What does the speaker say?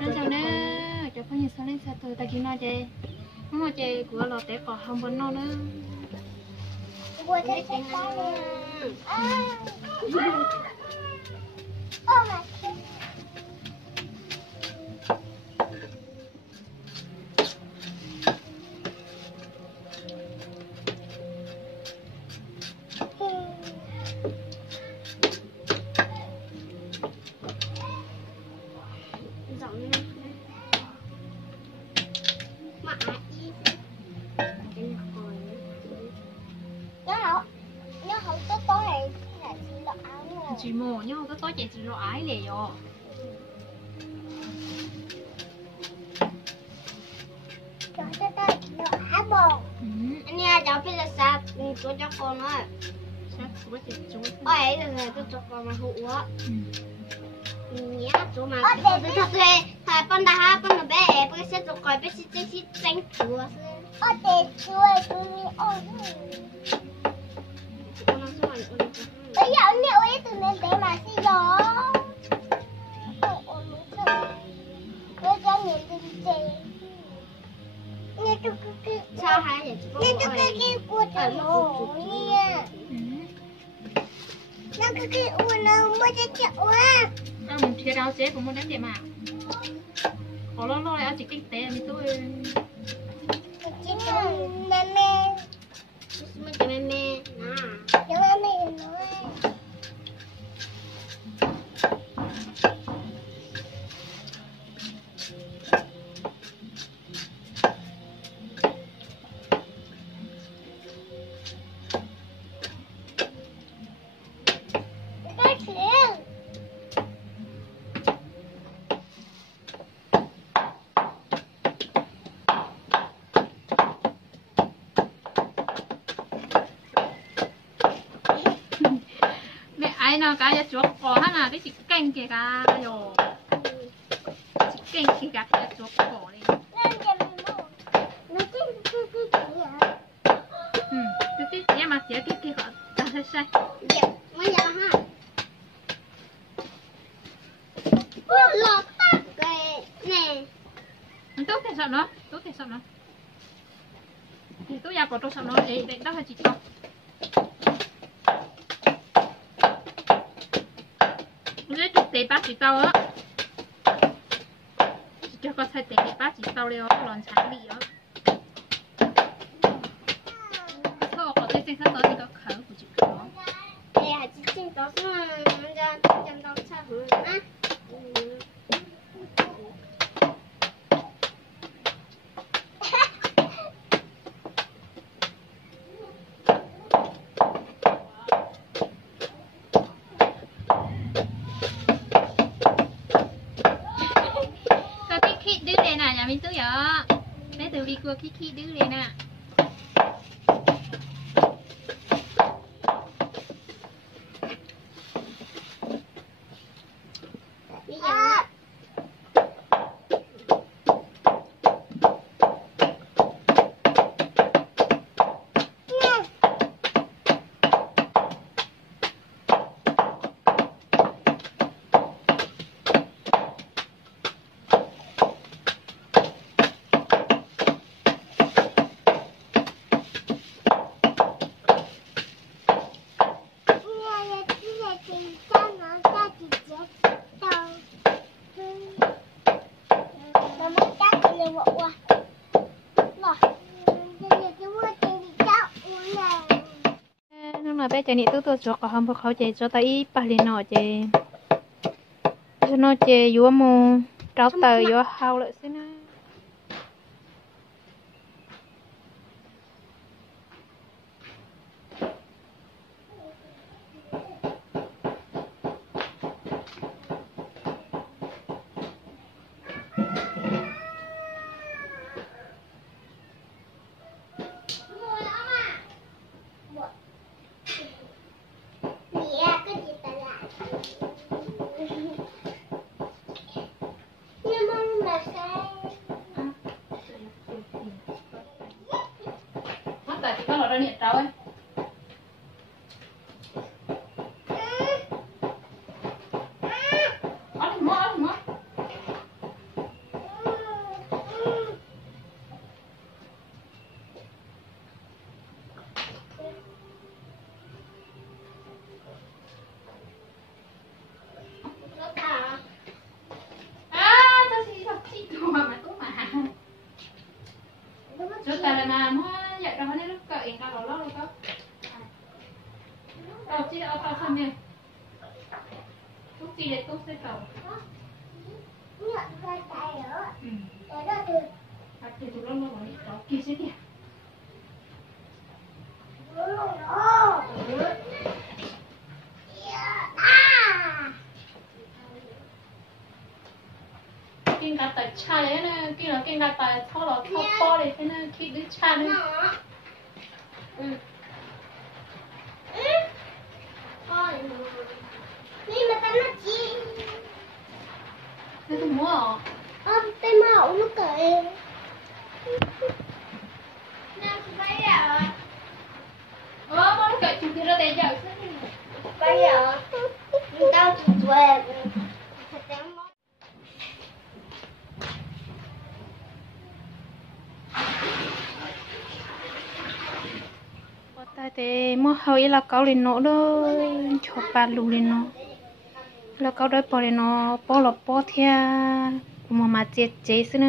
Nên sao nè, cho phải nhìn sao lên sao từ ta kia nói chơi, không mà chơi của lò té còn không vẫn non nữa. Ủa thế cái chỉ mồ nhau có tối chạy chỉ rõ ái lẻ rồi. Anh nha cháu bây giờ sao tôi cho con ơi. Ôi là tôi cho con mà hụ á. Nhá chú mà tôi thật thuê thầy con đã con bé bây giờ tôi coi bé sẽ tranh chúa. Ôi để chúa tôi bây giờ nếu ấy từ nên để mà xí gió. Bây giờ nhìn tình chị. Nghe tôi cứ sao hai vậy? Nghe tôi cứ của trời nha. Nó cứ uống nó mới chết chậu á. Mình chưa đau chết cũng muốn đánh vậy mà. Có lo lại chỉ kinh tế thì tôi. Chị mẹ mẹ. Mẹ mẹ. Cho mẹ nói. Nó cái chuột cỏ hả cái chỉ canh kia cả rồi chỉ canh kia cả cái chuột cỏ đi cái kia mà chỉ cái kia họ ta sẽ sai mới giờ ha lọt tắt cái nè tốt cái sao nó thì tôi giờ có tôi sao nó để đó là chỉ không lấy chút tế bát chỉ tao á cho con thay tế bát chỉ tao leo lòn sáng đi á thôi có thể xem sao tới thì có khởi của chị có đây là chị xin đó mà ra chân đâu sao hả mình tới giờ bé từ đi qua khi đứa lên nè bé chạy nị tôi cho có không có chạy cho tay ba liền nọ chạy cho nó chạy vô mù trao tờ vô hao lại xin á điện trâu ấy. Ăn thì mất. chế tốt sẽ cầu nhựa cái tay nữa để đó thì tụi nó nói đó kia sẽ đi kinh cả tại cha đấy nè kinh là kinh cả tại thao là thao to đấy thế nè khi đứa cha nữa nhưng mà ta nói chi thế tụi mua à tay màu nó kệ nào bây giờ nó kệ chụp thì ra để giờ bây giờ tao chụp về tại thế mua hơi là câu lên nó đó cho ba lù lên nó là câu đấy bỏ lên nó bỏ lọt bỏ theo mà chết chết nữa